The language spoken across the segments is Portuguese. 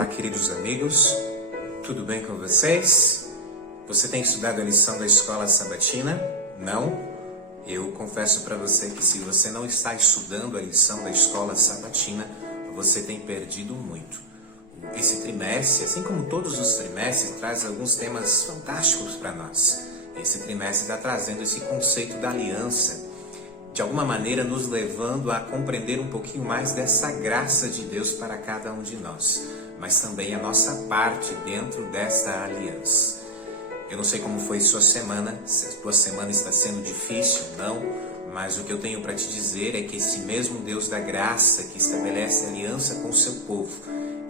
Olá, queridos amigos, tudo bem com vocês? Você tem estudado a lição da escola sabatina? Não? Eu confesso para você que se você não está estudando a lição da escola sabatina, você tem perdido muito. Esse trimestre, assim como todos os trimestres, traz alguns temas fantásticos para nós. Esse trimestre está trazendo esse conceito da aliança, de alguma maneira nos levando a compreender um pouquinho mais dessa graça de Deus para cada um de nós, mas também a nossa parte dentro desta aliança. Eu não sei como foi sua semana, se a sua semana está sendo difícil, não, mas o que eu tenho para te dizer é que esse mesmo Deus da graça que estabelece aliança com o seu povo,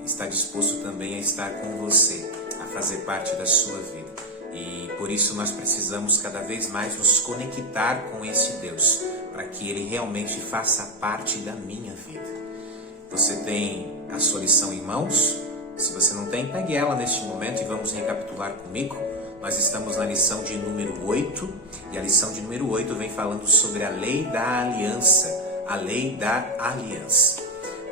está disposto também a estar com você, a fazer parte da sua vida. E por isso nós precisamos cada vez mais nos conectar com esse Deus, para que Ele realmente faça parte da minha vida. Você tem a sua lição em mãos? Se você não tem, pegue ela neste momento e vamos recapitular comigo. Nós estamos na lição de número 8, e a lição de número 8 vem falando sobre a lei da aliança, a lei da aliança.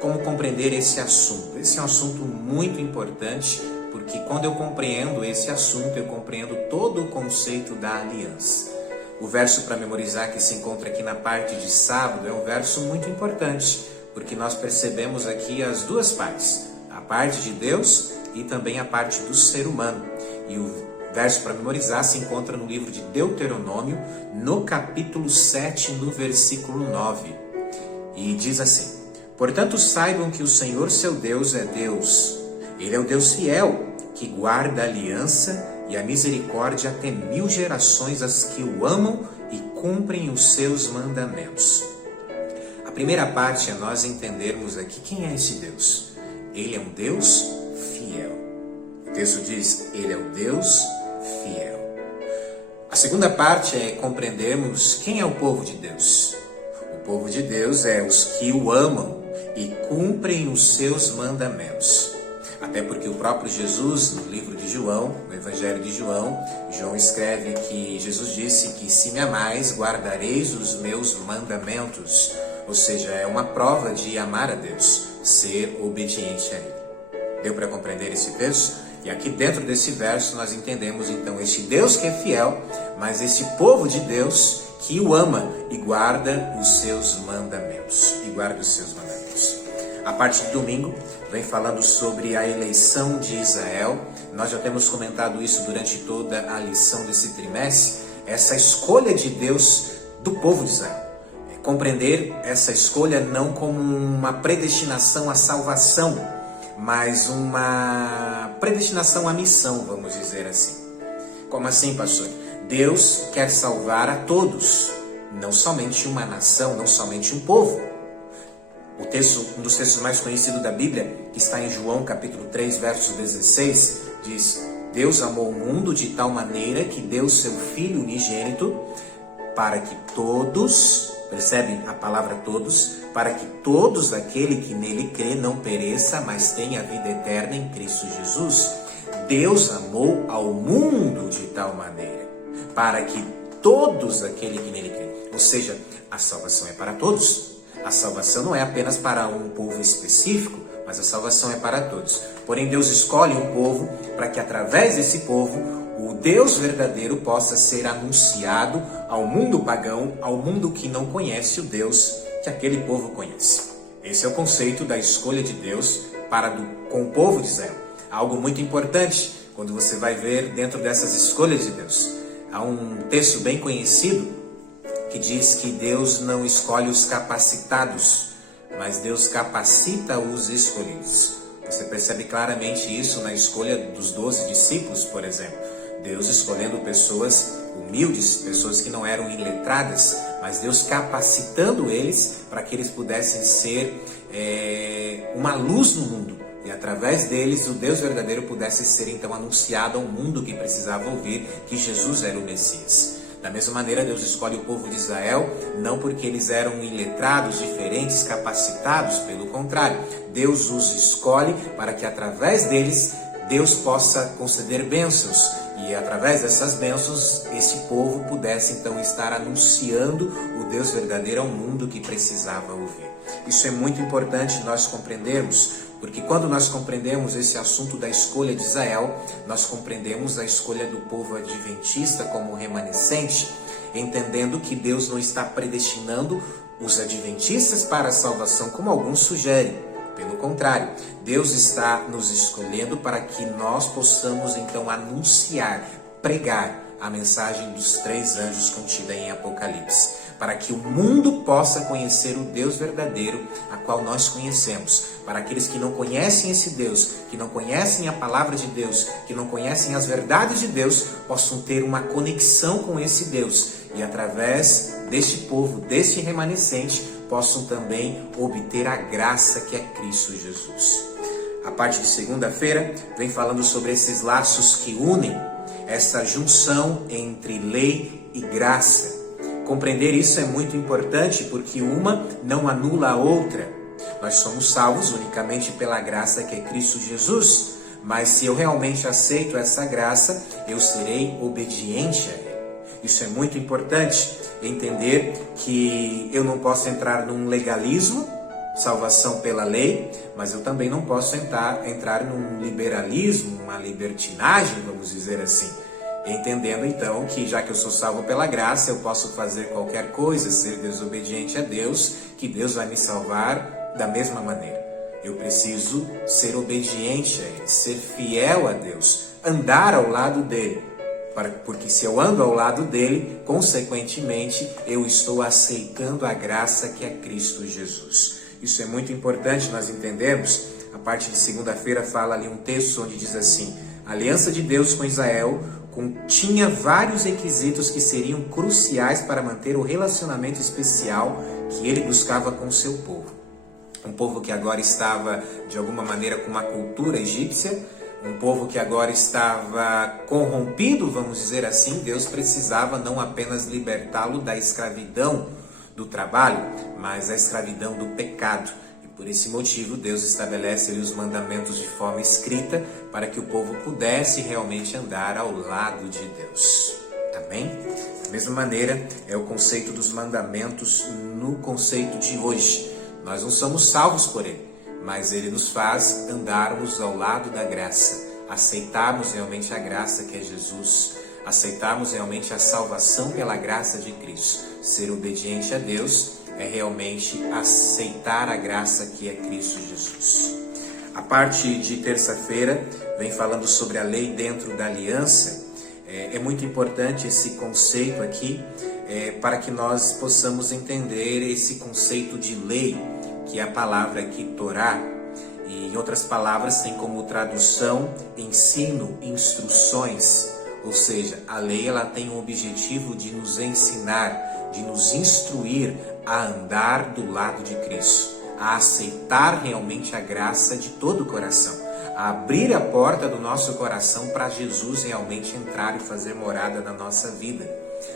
Como compreender esse assunto? Esse é um assunto muito importante, porque quando eu compreendo esse assunto, eu compreendo todo o conceito da aliança. O verso para memorizar que se encontra aqui na parte de sábado é um verso muito importante, porque nós percebemos aqui as duas partes, a parte de Deus e também a parte do ser humano. E o verso para memorizar se encontra no livro de Deuteronômio, no capítulo 7, no versículo 9. E diz assim: portanto saibam que o Senhor seu Deus é Deus. Ele é o Deus fiel, que guarda a aliança e a misericórdia até 1000 gerações as que o amam e cumprem os seus mandamentos. A primeira parte é nós entendermos aqui quem é esse Deus. Ele é um Deus fiel. O texto diz, ele é o Deus fiel. A segunda parte é compreendermos quem é o povo de Deus. O povo de Deus é os que o amam e cumprem os seus mandamentos. Até porque o próprio Jesus, no livro de João, no Evangelho de João, João escreve que Jesus disse que se me amais, guardareis os meus mandamentos. Ou seja, é uma prova de amar a Deus, ser obediente a Ele. Deu para compreender esse texto? E aqui dentro desse verso nós entendemos então este Deus que é fiel, mas esse povo de Deus que o ama e guarda os seus mandamentos. A parte de domingo vem falando sobre a eleição de Israel. Nós já temos comentado isso durante toda a lição desse trimestre, essa escolha de Deus do povo de Israel. Compreender essa escolha não como uma predestinação à salvação, mas uma predestinação à missão, vamos dizer assim. Como assim, pastor? Deus quer salvar a todos, não somente uma nação, não somente um povo. O texto, um dos textos mais conhecidos da Bíblia, que está em João capítulo 3, verso 16, diz: Deus amou o mundo de tal maneira que deu seu Filho unigênito para que todos, percebe a palavra todos, para que todos aquele que nele crê não pereça, mas tenha a vida eterna em Cristo Jesus. Deus amou ao mundo de tal maneira, para que todos aquele que nele crê, ou seja, a salvação é para todos. A salvação não é apenas para um povo específico, mas a salvação é para todos. Porém, Deus escolhe um povo para que através desse povo, o Deus verdadeiro possa ser anunciado ao mundo pagão, ao mundo que não conhece o Deus que aquele povo conhece. Esse é o conceito da escolha de Deus com o povo de Israel. Algo muito importante quando você vai ver dentro dessas escolhas de Deus. Há um texto bem conhecido que diz que Deus não escolhe os capacitados, mas Deus capacita os escolhidos. Você percebe claramente isso na escolha dos 12 discípulos, por exemplo. Deus escolhendo pessoas humildes, pessoas que não eram iletradas, mas Deus capacitando eles para que eles pudessem ser uma luz no mundo. E através deles o Deus verdadeiro pudesse ser então anunciado ao mundo que precisava ouvir que Jesus era o Messias. Da mesma maneira, Deus escolhe o povo de Israel, não porque eles eram iletrados, diferentes, capacitados, pelo contrário. Deus os escolhe para que através deles, Deus possa conceder bênçãos. E através dessas bênçãos, esse povo pudesse então estar anunciando o Deus verdadeiro ao mundo que precisava ouvir. Isso é muito importante nós compreendermos, Porque quando nós compreendemos esse assunto da escolha de Israel, nós compreendemos a escolha do povo adventista como remanescente, entendendo que Deus não está predestinando os adventistas para a salvação, como alguns sugerem. Pelo contrário, Deus está nos escolhendo para que nós possamos então anunciar, pregar a mensagem dos 3 anjos contida em Apocalipse, para que o mundo possa conhecer o Deus verdadeiro, a qual nós conhecemos. Para aqueles que não conhecem esse Deus, que não conhecem a palavra de Deus, que não conhecem as verdades de Deus, possam ter uma conexão com esse Deus e através deste povo, deste remanescente, possam também obter a graça que é Cristo Jesus. A parte de segunda-feira vem falando sobre esses laços que unem, essa junção entre lei e graça. Compreender isso é muito importante porque uma não anula a outra. Nós somos salvos unicamente pela graça que é Cristo Jesus, mas se eu realmente aceito essa graça, eu serei obediente a Ele. Isso é muito importante, entender que eu não posso entrar num legalismo, salvação pela lei, mas eu também não posso entrar num liberalismo, uma libertinagem, vamos dizer assim. Entendendo então que já que eu sou salvo pela graça, eu posso fazer qualquer coisa, ser desobediente a Deus, que Deus vai me salvar da mesma maneira. Eu preciso ser obediente a Ele, ser fiel a Deus, andar ao lado dEle. Porque se eu ando ao lado dEle, consequentemente, eu estou aceitando a graça que é Cristo Jesus. Isso é muito importante nós entendermos. A parte de segunda-feira fala ali um texto onde diz assim: a aliança de Deus com Israel tinha vários requisitos que seriam cruciais para manter o relacionamento especial que ele buscava com o seu povo. Um povo que agora estava, de alguma maneira, com uma cultura egípcia, um povo que agora estava corrompido, vamos dizer assim. Deus precisava não apenas libertá-lo da escravidão do trabalho, mas da escravidão do pecado. Por esse motivo, Deus estabelece ali os mandamentos de forma escrita para que o povo pudesse realmente andar ao lado de Deus. Amém? Da mesma maneira, é o conceito dos mandamentos no conceito de hoje. Nós não somos salvos por Ele, mas Ele nos faz andarmos ao lado da graça, aceitarmos realmente a graça que é Jesus, aceitarmos realmente a salvação pela graça de Cristo. Ser obediente a Deus é realmente aceitar a graça que é Cristo Jesus. A parte de terça-feira vem falando sobre a lei dentro da aliança. É muito importante esse conceito aqui, para que nós possamos entender esse conceito de lei, que é a palavra aqui, Torá. E, em outras palavras, tem como tradução ensino, instruções. Ou seja, a lei ela tem o objetivo de nos ensinar, de nos instruir a andar do lado de Cristo, a aceitar realmente a graça de todo o coração, a abrir a porta do nosso coração para Jesus realmente entrar e fazer morada na nossa vida.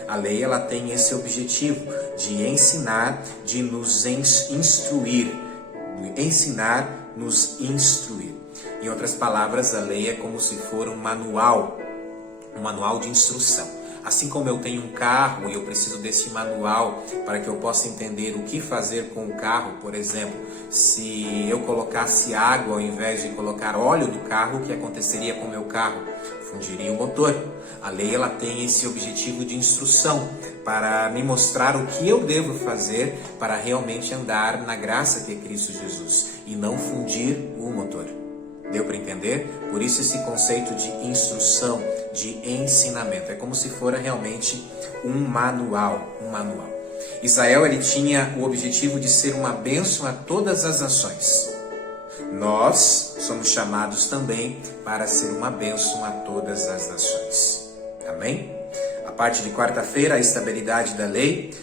A lei ela tem esse objetivo de ensinar, de nos instruir, ensinar, nos instruir. Em outras palavras, a lei é como se for um manual de instrução. Assim como eu tenho um carro e eu preciso desse manual para que eu possa entender o que fazer com o carro, por exemplo, se eu colocasse água ao invés de colocar óleo no carro, o que aconteceria com o meu carro? Fundiria o motor. A lei ela tem esse objetivo de instrução para me mostrar o que eu devo fazer para realmente andar na graça que é Cristo Jesus e não fundir o motor. Deu para entender? Por isso esse conceito de instrução, de ensinamento. É como se fora realmente um manual. Israel ele tinha o objetivo de ser uma bênção a todas as nações. Nós somos chamados também para ser uma bênção a todas as nações. Amém? A parte de quarta-feira, a estabilidade da lei.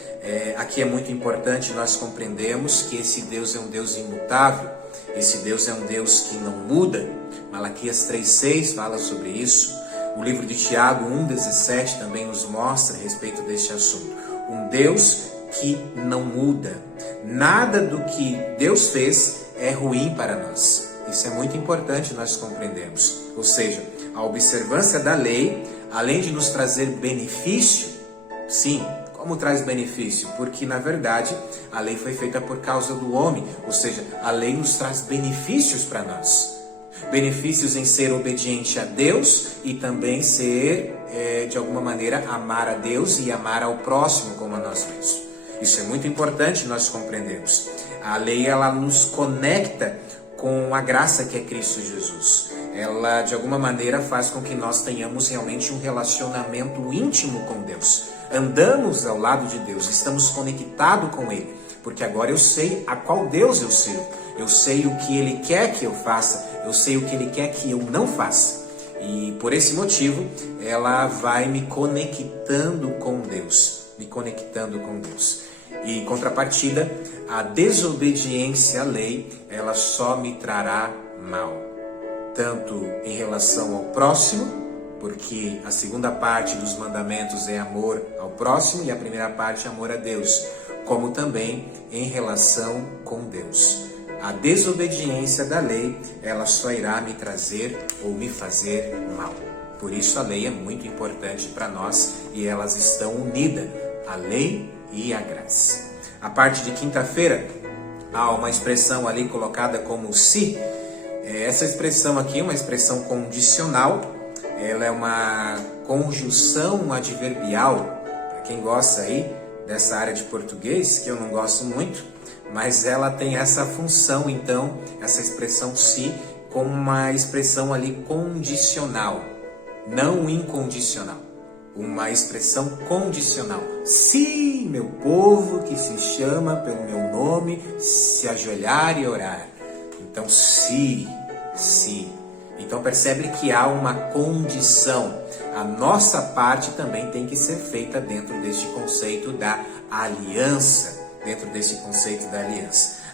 Aqui é muito importante nós compreendermos que esse Deus é um Deus imutável. Esse Deus é um Deus que não muda. Malaquias 3,6 fala sobre isso. O livro de Tiago 1,17 também nos mostra a respeito deste assunto. Um Deus que não muda. Nada do que Deus fez é ruim para nós. Isso é muito importante nós compreendermos. Ou seja, a observância da lei, além de nos trazer benefício, sim, Como traz benefício? Porque, na verdade, a lei foi feita por causa do homem, ou seja, a lei nos traz benefícios para nós. Benefícios em ser obediente a Deus e também ser, de alguma maneira, amar a Deus e amar ao próximo como a nós mesmos. Isso é muito importante nós compreendermos. A lei, ela nos conecta com a graça que é Cristo Jesus. Ela, de alguma maneira, faz com que nós tenhamos realmente um relacionamento íntimo com Deus. Andamos ao lado de Deus, estamos conectados com Ele, porque agora eu sei a qual Deus eu sirvo. Eu sei o que Ele quer que eu faça, eu sei o que Ele quer que eu não faça. E por esse motivo, ela vai me conectando com Deus, E em contrapartida, a desobediência à lei, ela só me trará mal. Tanto em relação ao próximo, porque a segunda parte dos mandamentos é amor ao próximo e a primeira parte é amor a Deus, como também em relação com Deus. A desobediência da lei, ela só irá me trazer ou me fazer mal. Por isso a lei é muito importante para nós e elas estão unidas, a lei e a graça. A parte de quinta-feira, há uma expressão ali colocada como se. Essa expressão aqui é uma expressão condicional, ela é uma conjunção adverbial, para quem gosta aí dessa área de português, que eu não gosto muito, mas ela tem essa função, então, essa expressão se, como uma expressão ali condicional, não incondicional, uma expressão condicional. Se meu povo que se chama pelo meu nome se ajoelhar e orar. Então, se. Então, percebe que há uma condição. A nossa parte também tem que ser feita dentro deste conceito da aliança.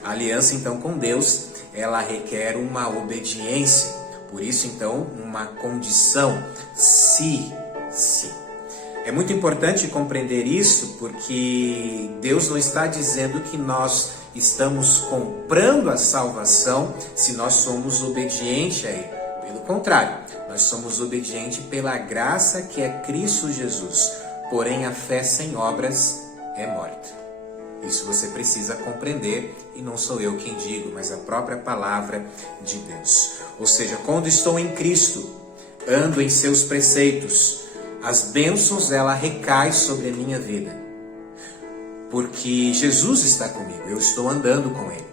A aliança, então, com Deus, ela requer uma obediência. Por isso, então, uma condição. Se. É muito importante compreender isso, porque Deus não está dizendo que nós estamos comprando a salvação se nós somos obedientes a Ele. Pelo contrário, nós somos obedientes pela graça que é Cristo Jesus. Porém, a fé sem obras é morta. Isso você precisa compreender, e não sou eu quem digo, mas a própria palavra de Deus. Ou seja, quando estou em Cristo, ando em seus preceitos, as bênçãos, ela recai sobre a minha vida. Porque Jesus está comigo, eu estou andando com Ele.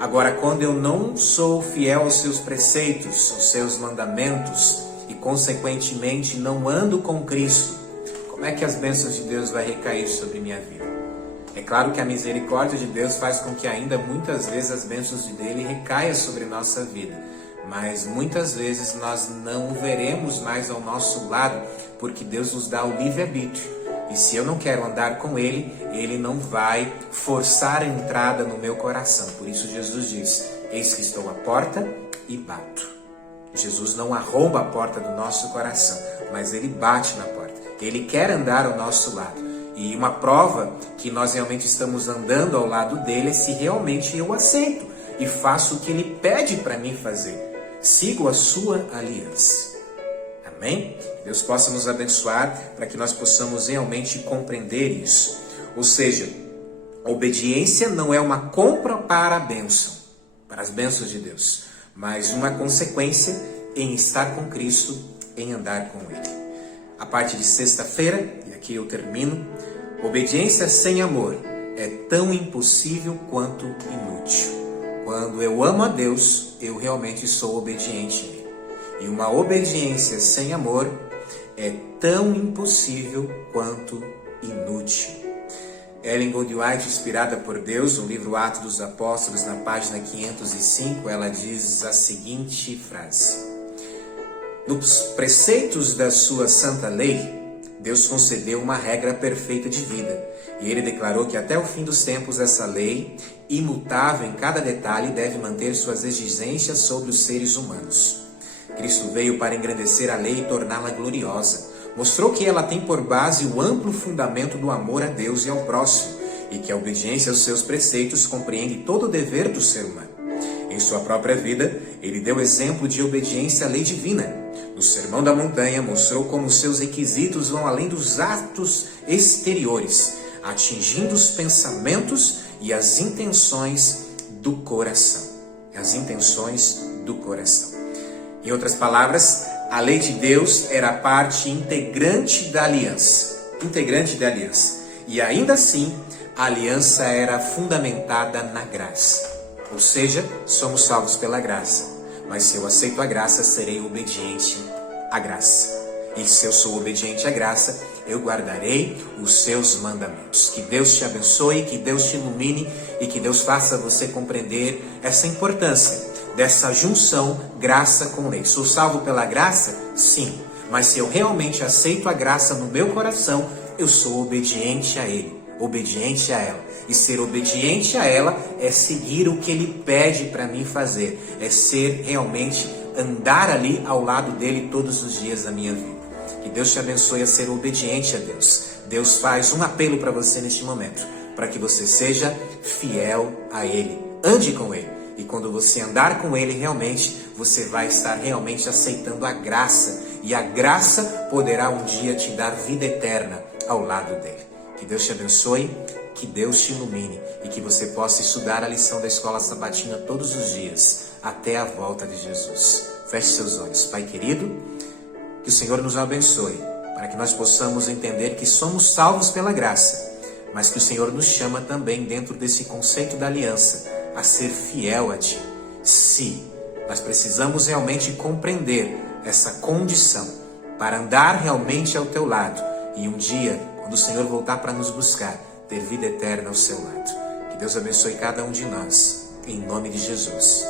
Agora, quando eu não sou fiel aos seus preceitos, aos seus mandamentos, e consequentemente não ando com Cristo, como é que as bênçãos de Deus vai recair sobre minha vida? É claro que a misericórdia de Deus faz com que ainda muitas vezes as bênçãos dele recaiam sobre nossa vida. Mas muitas vezes nós não o veremos mais ao nosso lado, porque Deus nos dá o livre-arbítrio. E se eu não quero andar com Ele, Ele não vai forçar a entrada no meu coração. Por isso Jesus diz, eis que estou à porta e bato. Jesus não arromba a porta do nosso coração, mas Ele bate na porta. Ele quer andar ao nosso lado. E uma prova que nós realmente estamos andando ao lado dele é se realmente eu aceito e faço o que Ele pede para mim fazer. Sigo a sua aliança. Amém? Deus possa nos abençoar para que nós possamos realmente compreender isso. Ou seja, a obediência não é uma compra para a bênção, para as bênçãos de Deus, mas uma consequência em estar com Cristo, em andar com Ele. A parte de sexta-feira, e aqui eu termino, obediência sem amor é tão impossível quanto inútil. Quando eu amo a Deus, eu realmente sou obediente a Ele. E uma obediência sem amor é tão impossível quanto inútil. Ellen Goldwhite, inspirada por Deus, no livro Atos dos Apóstolos, na página 505, ela diz a seguinte frase: nos preceitos da sua santa lei, Deus concedeu uma regra perfeita de vida. E Ele declarou que até o fim dos tempos essa lei, imutável em cada detalhe, deve manter suas exigências sobre os seres humanos. Cristo veio para engrandecer a lei e torná-la gloriosa. Mostrou que ela tem por base o amplo fundamento do amor a Deus e ao próximo, e que a obediência aos seus preceitos compreende todo o dever do ser humano. Em sua própria vida, Ele deu exemplo de obediência à lei divina. No Sermão da Montanha, mostrou como seus requisitos vão além dos atos exteriores, atingindo os pensamentos e as intenções do coração. As intenções do coração. Em outras palavras, a lei de Deus era parte integrante da aliança. E ainda assim, a aliança era fundamentada na graça. Ou seja, somos salvos pela graça. Mas se eu aceito a graça, serei obediente à graça. E se eu sou obediente à graça, eu guardarei os seus mandamentos. Que Deus te abençoe, que Deus te ilumine e que Deus faça você compreender essa importância dessa junção graça com lei. Sou salvo pela graça? Sim. Mas se eu realmente aceito a graça no meu coração, eu sou obediente a Ele, obediente a ela. E ser obediente a ela é seguir o que Ele pede para mim fazer. É ser realmente, andar ali ao lado dEle todos os dias da minha vida. Que Deus te abençoe a ser obediente a Deus. Deus faz um apelo para você neste momento, para que você seja fiel a Ele. Ande com Ele. E quando você andar com Ele realmente, você vai estar realmente aceitando a graça. E a graça poderá um dia te dar vida eterna ao lado dEle. Que Deus te abençoe, que Deus te ilumine e que você possa estudar a lição da Escola Sabatina todos os dias, até a volta de Jesus. Feche seus olhos. Pai querido, que o Senhor nos abençoe, para que nós possamos entender que somos salvos pela graça, mas que o Senhor nos chama também dentro desse conceito da aliança, a ser fiel a Ti. Se nós precisamos realmente compreender essa condição para andar realmente ao Teu lado e um dia, quando o Senhor voltar para nos buscar, ter vida eterna ao seu lado. Que Deus abençoe cada um de nós, em nome de Jesus.